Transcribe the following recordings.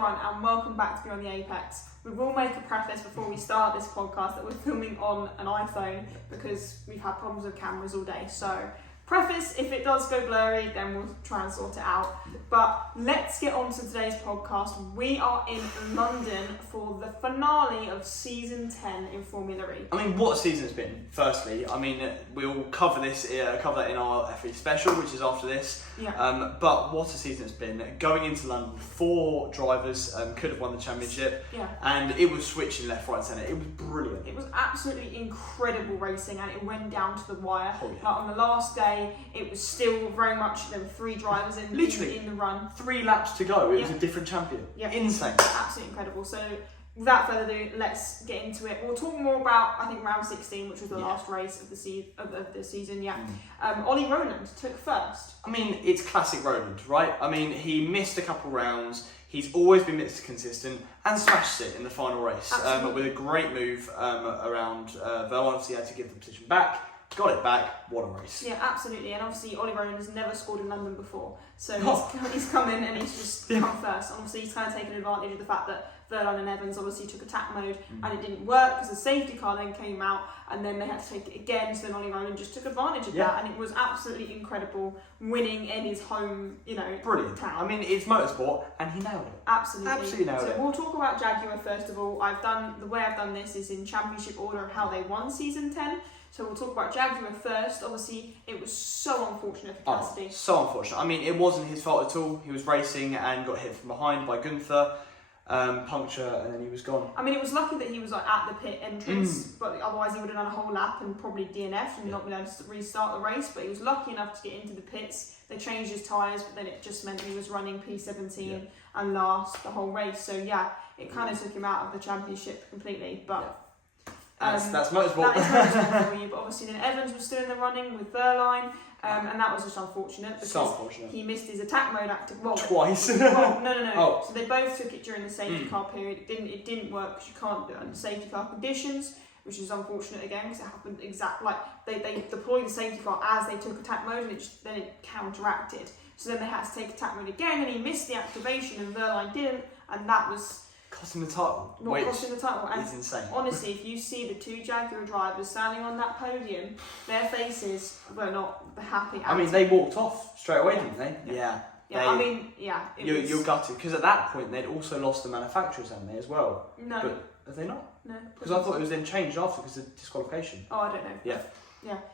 everyone and welcome back to Beyond the Apex. We will make a preface before we start this podcast that we're filming on an iPhone because we've had problems with cameras all day. So preface, if it does go blurry, then we'll try and sort it out. But let's get on to today's podcast. We are in London for the finale of season 10 in Formula E. I mean, what a season it's been, firstly. I mean, we'll cover that in our F3 special, which is after this. Yeah. But what a season it's been. Going into London, 4 drivers could have won the championship. Yeah. And it was switching left, right, centre. It was brilliant. It was absolutely incredible racing and it went down to the wire. Oh, yeah. On the last day, it was still very much, there were 3 drivers in the run. 3 laps to go, it was a different champion. Yeah. Insane. Absolutely incredible. So without further ado, let's get into it. We'll talk more about, I think, round 16, which was the last race of the season. Ollie Rowland took first. I mean, it's classic Rowland, right? I mean, he missed a couple rounds. He's always been Mr. Consistent and smashed it in the final race with a great move around Verline. Obviously, had to give the position back. Got it back, what a race. Yeah, absolutely. And obviously, Ollie Rowland has never scored in London before. So he's come in and he's just come first. Obviously, he's kind of taken advantage of the fact that Verline and Evans obviously took attack mode and it didn't work because the safety car then came out and then they had to take it again. So then Ollie Rowland just took advantage of that and it was absolutely incredible winning in his home, brilliant town. I mean, it's motorsport and he nailed it. Absolutely nailed it. So we'll talk about Jaguar first of all. The way I've done this is in championship order of how they won season 10. So we'll talk about Jaguar first. Obviously, it was so unfortunate for Cassidy. So unfortunate. I mean, it wasn't his fault at all. He was racing and got hit from behind by Gunther, puncture, and then he was gone. I mean, it was lucky that he was at the pit entrance, but otherwise he would have done a whole lap and probably DNF'd and not been able to restart the race. But he was lucky enough to get into the pits. They changed his tyres, but then it just meant he was running P17 and last the whole race. So it kind of took him out of the championship completely. But that's motorsport. That is motorsport for you. But obviously then Evans was still in the running with Verline. And that was just unfortunate because he missed his attack mode twice. No. Oh. So they both took it during the safety car period. It didn't work because you can't do it under safety car conditions, which is unfortunate again because it happened they deployed the safety car as they took attack mode and then it counteracted. So then they had to take attack mode again and he missed the activation and Verline didn't, and that was costing the title. Costing the title. And it's insane. Honestly, if you see the 2 Jaguar drivers standing on that podium, their faces were not happy. I mean, they walked off straight away, didn't they? Yeah. You're gutted because at that point they'd also lost the manufacturers, hadn't they, as well? No. But have they not? No. Because I thought it was then changed after because of disqualification. Oh, I don't know.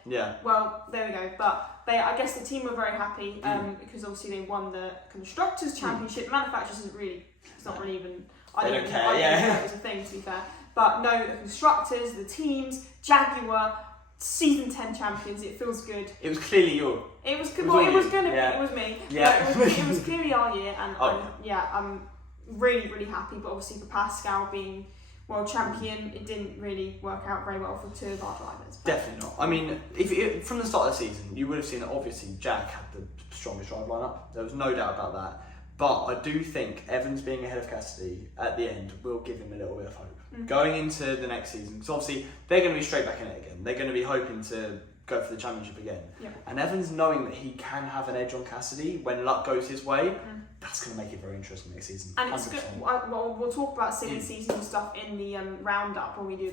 Yeah. Well, there we go. But I guess the team were very happy because obviously they won the Constructors' Championship. The manufacturers it's not really even... They don't care, I don't know if it was a thing, to be fair. But no, the constructors, the teams, Jaguar, season 10 champions. It feels good. It was clearly your. It was going to be. It was me. Yeah. It was clearly our year, and I'm really, really happy. But obviously for Pascal being world champion, it didn't really work out very well for 2 of our drivers. Definitely not. I mean, from the start of the season, you would have seen that obviously Jack had the strongest drive lineup. There was no doubt about that. But I do think Evans being ahead of Cassidy at the end will give him a little bit of hope. Going into the next season, because obviously they're going to be straight back in it again. They're going to be hoping to go for the championship again. Yeah. And Evans knowing that he can have an edge on Cassidy when luck goes his way, that's going to make it very interesting next season. And it's good. Well, we'll talk about silly season stuff in the roundup when we do.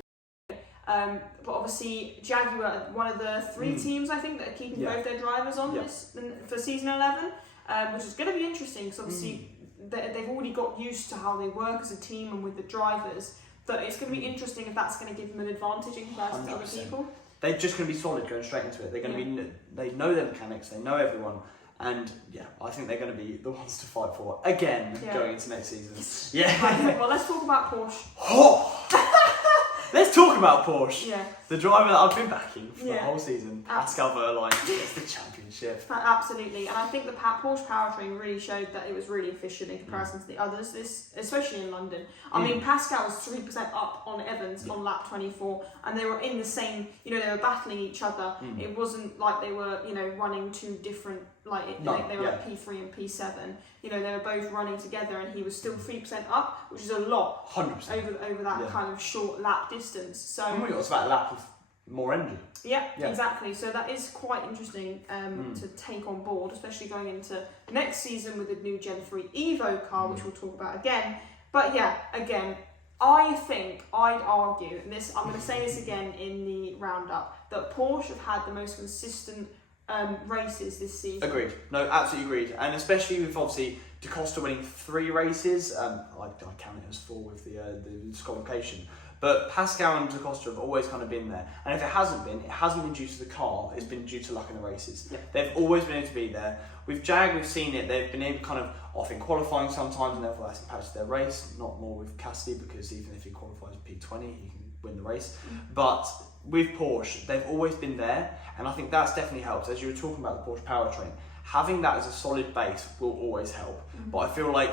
But obviously Jaguar, one of the 3 teams I think that are keeping both their drivers on this for season 11. Which is going to be interesting because obviously they've already got used to how they work as a team and with the drivers. But it's going to be interesting if that's going to give them an advantage in comparison to other people. They're just going to be solid going straight into it. They're going to be. They know their mechanics. They know everyone. And I think they're going to be the ones to fight for again going into next season. Yeah. Well, let's talk about Porsche. Let's talk about Porsche. Yeah. The driver that I've been backing for the whole season, Pascal Verline, gets the championship. Absolutely, and I think the Porsche powertrain really showed that it was really efficient in comparison to the others, especially in London. I mean, Pascal was 3% up on Evans on lap 24, and they were in the same, they were battling each other. It wasn't like they were, running 2 different, they were at P3 and P7. They were both running together, and he was still 3% up, which is a lot. 100% over that kind of short lap distance. So it's about a lap of more energy. Yeah, exactly. So that is quite interesting to take on board, especially going into next season with the new Gen 3 Evo car, which we'll talk about again. But yeah, again, I think I'd argue, and this I'm going to say this again in the roundup, that Porsche have had the most consistent races this season. Agreed. No, absolutely agreed. And especially with obviously Da Costa winning 3 races, I count it as 4 with the disqualification. But Pascal and Da Costa have always kind of been there. And if it hasn't been due to the car, it's been due to luck in the races. Yeah. They've always been able to be there. With Jag, we've seen it, they've been able kind of off in qualifying sometimes, and therefore that's impacted their race. Not more with Cassidy, because even if he qualifies P20, he can win the race. But with Porsche, they've always been there, and I think that's definitely helped. As you were talking about the Porsche powertrain, having that as a solid base will always help. But I feel like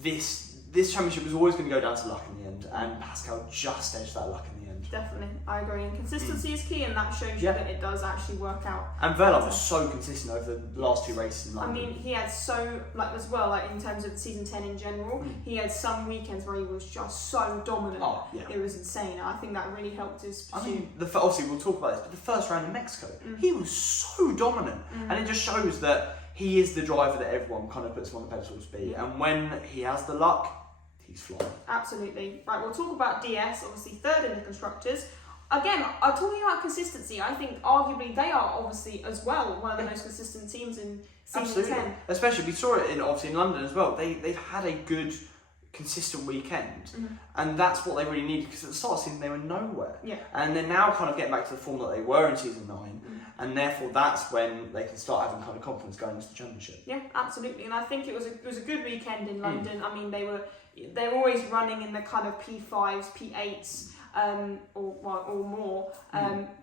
this championship was always going to go down to luck in the end, and Pascal just edged that luck in the end. Definitely, I agree. And consistency is key, and that shows you that it does actually work out. And Verla was so consistent over the last 2 races in London. I mean, he had as well, in terms of season 10 in general, he had some weekends where he was just so dominant. Oh, yeah. It was insane. I think that really helped his pursuit. I mean, obviously we'll talk about this, but the first round in Mexico, he was so dominant, and it just shows that he is the driver that everyone kind of puts him on the pedestal to be. And when he has the luck, he's flying. Absolutely. Right, we'll talk about DS, obviously 3rd in the Constructors. Again, I'm talking about consistency. I think arguably they are obviously as well one of the most consistent teams in season 10. Especially, we saw it in London as well. They've had a good, consistent weekend, and that's what they really needed, because at the start of the season they were nowhere. Yeah. And they're now kind of getting back to the form that they were in season 9, and therefore that's when they can start having kind of confidence going into the championship. Yeah, absolutely. And I think it was a good weekend in London. I mean, they're always running in the kind of P5s, P8s. Or more,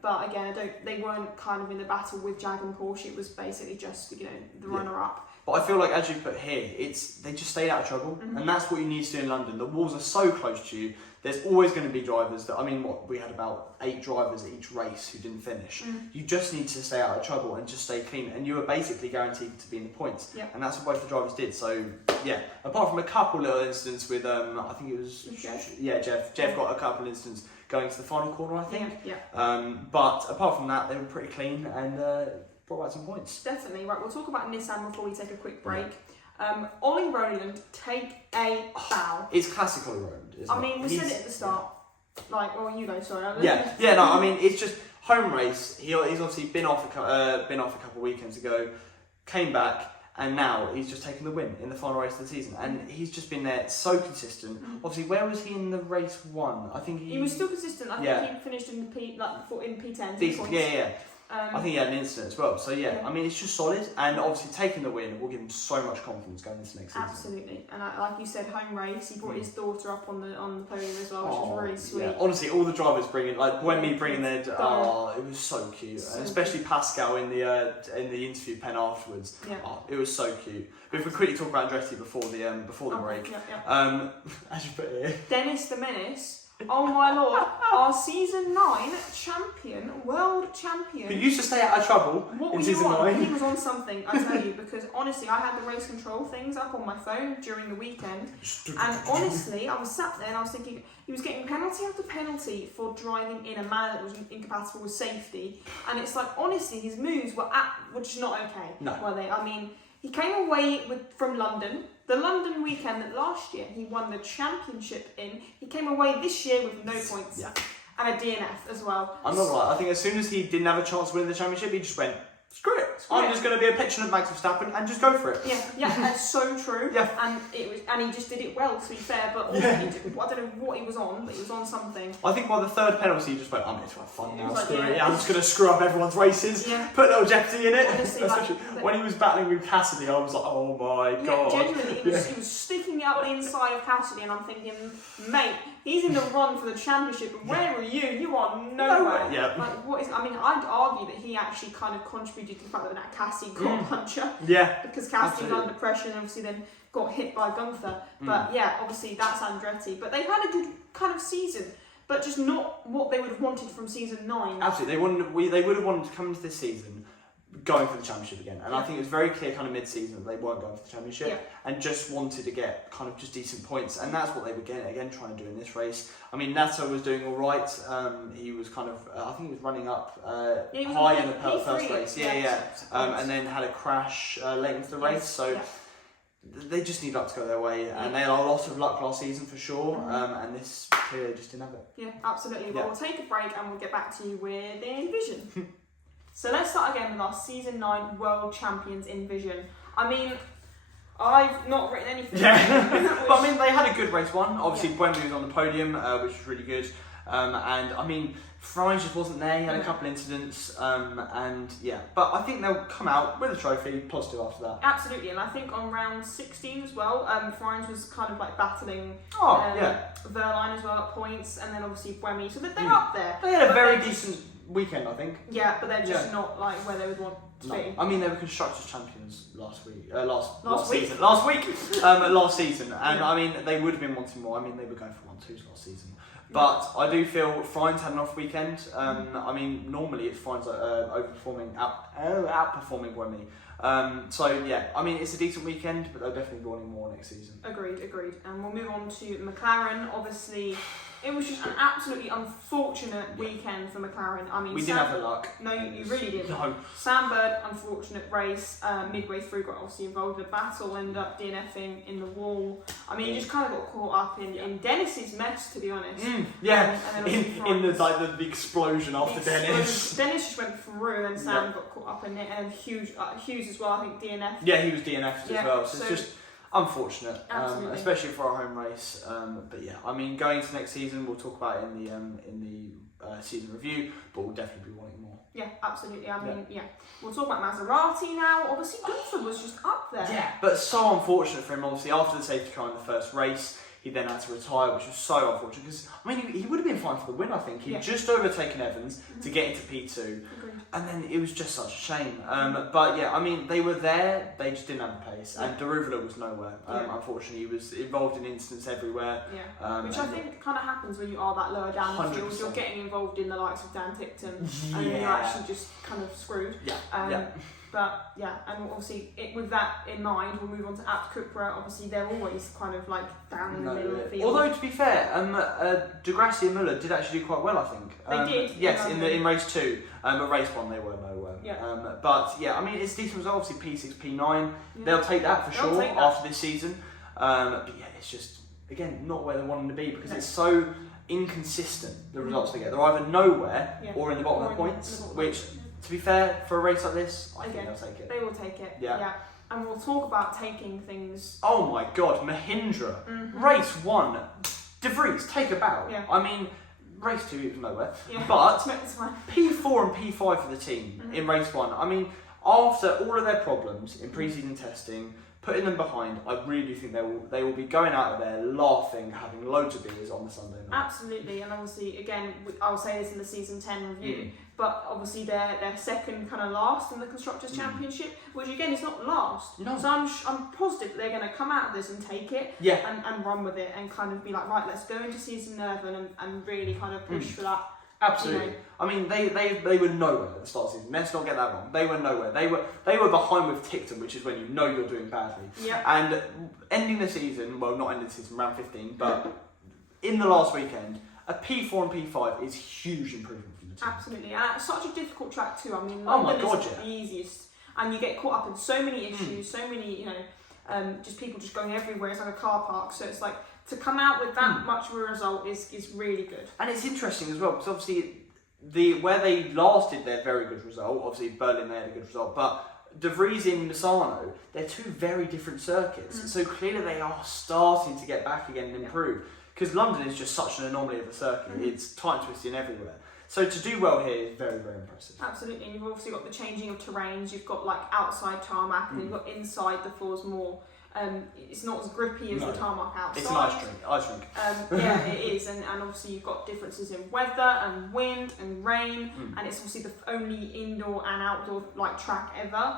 but again, they weren't kind of in the battle with Jag and Porsche. It was basically just the runner-up. But I feel like, as you put here, they just stayed out of trouble, and that's what you need to do in London. The walls are so close to you. There's always going to be drivers we had about 8 drivers at each race who didn't finish. You just need to stay out of trouble and just stay clean, and you were basically guaranteed to be in the points. Yep. And that's what both the drivers did. So yeah, apart from a couple little incidents with I think it was Jeff. Jeff got a couple incidents going to the final corner, I think. Yeah. But apart from that, they were pretty clean and brought back some points. Definitely. Right, we'll talk about Nissan before we take a quick break. Ollie Rowland, take a bow. It's classic Ollie Rowland, isn't it? I mean, we said it at the start. You go, sorry. I mean, it's just home race. He's obviously been off a couple of weekends ago, came back, and now he's just taken the win in the final race of the season. And he's just been there, so consistent. Obviously, where was he in the race 1? I think he was still consistent. I think he finished in the P10. Decent, yeah. I think he had an incident as well. So yeah, I mean, it's just solid, and obviously taking the win will give him so much confidence going into next season. Absolutely, and like you said, home race. He brought his daughter up on the podium as well, which was really sweet. Yeah. Honestly, all the drivers bringing their it was so cute, and especially Pascal in the interview pen afterwards. Yeah. It was so cute. But if we quickly talk about Andretti before the break, as you put it here, Dennis the Menace. Oh my lord, our season 9 champion, world champion. Who used to stay out of trouble in season 9. He was on something, I tell you, because honestly, I had the race control things up on my phone during the weekend, and honestly, I was sat there and I was thinking, he was getting penalty after penalty for driving in a manner that was incompatible with safety, and it's like, honestly, his moves were just not okay, were they? I mean, he came away from London. The London weekend that last year he won the championship in, he came away this year with no points and a DNF as well. I'm not right. I think as soon as he didn't have a chance to win the championship, he just went, screw it. I'm just going to be a petulant Max Verstappen and just go for it. Yeah, that's so true. And he just did it well, to be fair. But I don't know what he was on, but he was on something. I think by the 3rd penalty, he just went, I'm here to have fun now. I'm just going to screw up everyone's races. Yeah. Put a little jeopardy in it. Honestly, when he was battling with Cassidy, I was like, oh my god. Genuinely, he was sticking it up the inside of Cassidy, and I'm thinking, mate, he's in the run for the championship, and where are you? You are nowhere. Yeah. I'd argue that he actually kind of contributed to the fact that Cassidy got a puncher. Yeah. Because Cassidy was under pressure and obviously then got hit by Gunther. But yeah, obviously that's Andretti. But they've had a good kind of season, but just not what they would have wanted from season 9. Absolutely. They would have wanted to come into this season, going for the championship again. And I think it was very clear kind of mid-season that they weren't going for the championship and just wanted to get kind of just decent points. And that's what they were again trying to do in this race. I mean, Nato was doing all right. He was kind of, I think he was running up high in the first race. And then had a crash late into the race. So they just need luck to go their way. And they had a lot of luck last season for sure. And this clearly just didn't have it. Yeah, absolutely. Well, we'll take a break and we'll get back to you with Envision. So let's start again with our Season 9 World Champions in Vision. I mean, I've not written anything. Yeah. But I mean, they had a good race one. Obviously, Buemi was on the podium, which was really good. And I mean, Fries just wasn't there. He had a couple incidents. But I think they'll come out with a trophy, positive after that. Absolutely. And I think on round 16 as well, Fries was kind of like battling Verline as well at points. And then obviously Buemi. So they're up there. They had a very decent weekend, I think. Yeah, but they're just not like where they would want to be. I mean, they were constructors champions last week. Last season, and I mean, they would have been wanting more. I mean, they were going for 1-2s last season. But I do feel Fines had an off weekend. I mean, normally it's Fines outperforming Buemi. I mean, it's a decent weekend, but they'll definitely be wanting more next season. Agreed. And we'll move on to McLaren. Obviously, it was just an absolutely unfortunate weekend for McLaren. I mean, we didn't have the luck. No, you really didn't. No. Sam Bird, unfortunate race. Midway through, got obviously involved in a battle, ended up DNFing in the wall. I mean, he just kind of got caught up in Dennis's mess, to be honest. In the explosion after Dennis. Dennis just went through, and Sam got caught up in it, and Hughes as well. I think DNF. Yeah, he was DNF'd as well. So it's just unfortunate, especially for our home race. But yeah, I mean, going into next season, we'll talk about it in the season review, but we'll definitely be wanting more. Yeah, absolutely. I mean, we'll talk about Maserati now. Obviously, Gunther was just up there. Yeah, but so unfortunate for him. Obviously, after the safety car in the first race, he then had to retire, which was so unfortunate because I mean he would have been fine for the win. I think he'd just overtaken Evans to get into P2. Agreed. And then it was just such a shame. But yeah, I mean, they were there, they just didn't have the pace. And Deruvula was nowhere. Unfortunately, he was involved in incidents everywhere. Which I think kind of happens when you are that lower down the field. You're getting involved in the likes of Dan Tickton, and then you're actually just kind of screwed. But yeah, and obviously with that in mind, we'll move on to Abt Cupra. Obviously, they're always kind of like down in the middle of the field. Although to be fair, De Grassi and Muller did actually do quite well, I think. They did. Yes, in race 2. But race 1 they were nowhere. But yeah, I mean it's a decent result. Obviously P6, P9. They'll take that for sure after this season. But yeah, it's just again not where they want them to be because it's so inconsistent the results they get. They're either nowhere or in the bottom of the points, which. To be fair, for a race like this, I think they'll take it. They will take it, yeah. And we'll talk about taking things... Oh my god, Mahindra. Race 1, De Vries, take a bow. I mean, race 2, it was nowhere. But P4 and P5 for the team in race 1. I mean, after all of their problems in pre-season testing, putting them behind, I really do think they will be going out of there laughing, having loads of beers on the Sunday night. Absolutely, and obviously, again, I'll say this in the Season 10 review, but obviously they're second kind of last in the Constructors' Championship, which again is not last. No. So I'm positive that they're going to come out of this and take it and run with it and kind of be like, right, let's go into Season 11 and really kind of push for that. Absolutely. You know. I mean, they were nowhere at the start of the season. Let's not get that wrong. They were nowhere. They were behind with Tickton, which is when you know you're doing badly. And ending the season, well, not ending the season, round 15, but in the last weekend, a P4 and P5 is huge improvement from the team. Absolutely, and it's such a difficult track too. I mean, London is the easiest, and you get caught up in so many issues, so many, just people just going everywhere. It's like a car park, so it's like to come out with that much of a result is really good. And it's interesting as well because obviously where they last did their very good result, obviously Berlin they had a good result, but De Vries in Misano, they're two very different circuits. So clearly they are starting to get back again and improve. Because London is just such an anomaly of a circuit. It's tight and twisty and everywhere. So to do well here is very, very impressive. Absolutely. And you've obviously got the changing of terrains. You've got like outside tarmac and you've got inside the floors more. It's not as grippy as the tarmac outside. It's an ice rink. Yeah, it is. And obviously you've got differences in weather and wind and rain. And it's obviously the only indoor and outdoor like track ever.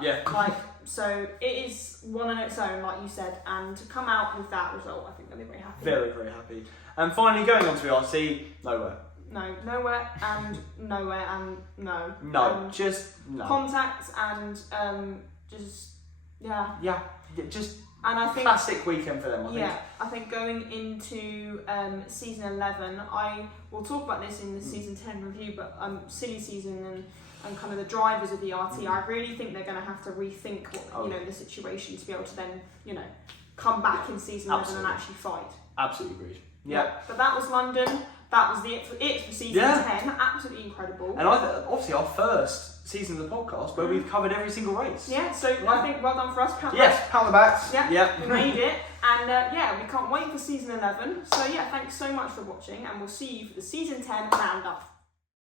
So it is one on its own, like you said. And to come out with that result, I think they'll be very happy. Very, very happy. And finally, going on to VRC, nowhere. no, nowhere and nowhere and no. No, just no. Contact and just just. And I think classic weekend for them. I think. I think going into season 11, I will talk about this in the season 10 review, but silly season and kind of the drivers of the RT, I really think they're going to have to rethink what, the situation to be able to then come back in season 11 and actually fight. Absolutely agreed. Yeah. But that was London. That was it for season 10. Absolutely incredible. And obviously our first season of the podcast where we've covered every single race. Yeah, so I think well done for us. Pound the backs. Yeah, we made it. And we can't wait for season 11. So thanks so much for watching, and we'll see you for the season 10 roundup.